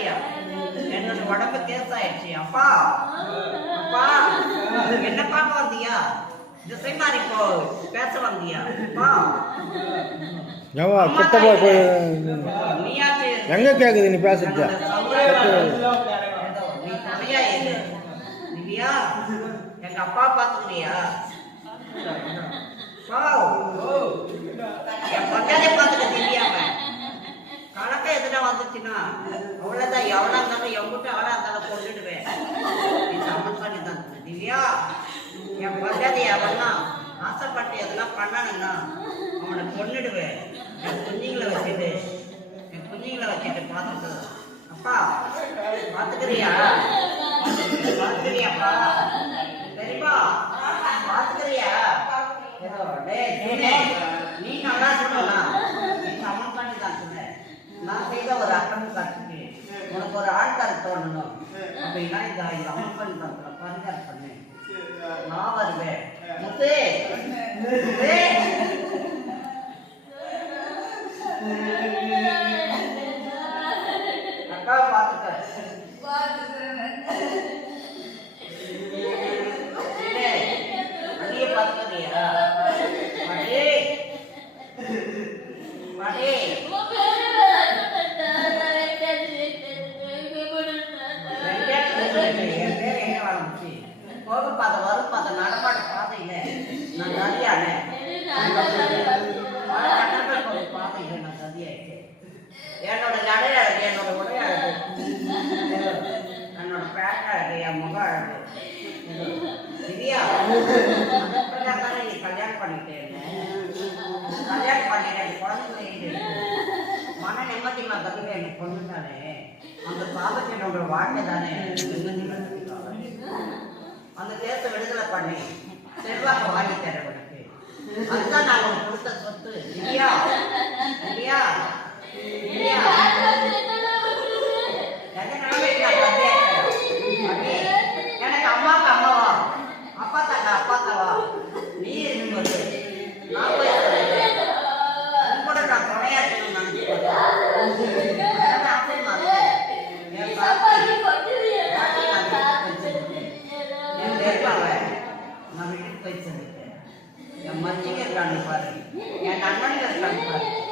இல்லையா என்னோட உடம்பு கேஸ் ஆயிடுச்சு. அப்பா. அப்பா. என்ன பார்க்க வந்தியா? திசை மாறி போ. பேச வந்தியா? அப்பா. கிட்ட போய் எங்க கேக்குது நீ பேசுறது? நீ துணையா இரு. திவ்யா, எங்க அப்பா பாத்துக்கிறியா கணக்கை வந்துச்சுன்னா அவ்வளவுதான். எவ்வளோ இருந்தாலும் எம்பிட்டு அவனா இருந்தாலும் கொண்டுடுவேன். நீ சம்மன் பண்ணி தான் திவ்யா. என் பக்கத்தை எவெல்லாம் ஆசைப்பட்டு எதெல்லாம் பண்ணணும்னா அவனை கொண்டுடுவேன் என் குஞ்சுங்களை வச்சுட்டு என் குஞ்சுங்களை வச்சுட்டு பார்த்துட்டு அப்பா பார்த்துக்கிறியா? ஒரு அக்கம் கற்றுக்கு உனக்கு ஒரு ஆட்கார் தோணணும். அப்படின்னா இந்த இந்த அம்மன் பண்ணி தான் பரிகாரம் பண்ணு. நான் வருவேன். முத்து. போக பாதை, வரும் பாதை, நடமாட்ட பாதை இல்லை. நான் கதியானே. ஆனா பாதை இல்லை, நான் கதியாயிட்டேன். என்னோட நடை அழகு என்னோட உடை அழகு என்னோட பேட் அழகு என் முக அழகு சரியா அதற்கெல்லாம் தானே நீ கல்யாணம் பண்ணிட்டேன் கல்யாணம் பண்ணிட்டேன் குழந்தை மன நிம்மதி நான் மகத்துக்கு எனக்கு கொண்டுட்டானே அந்த பாதத்தை என்னோட வாழ்க்கை தானே நிம்மதி மகத்துக்காக. விடுதலை பண்ணி செல்வாக்க வாங்கி தர உனக்கு. அதுதான் நான் கொடுத்த சொத்து. இல்லையா स्थान पर या नागवाणी स्थान पर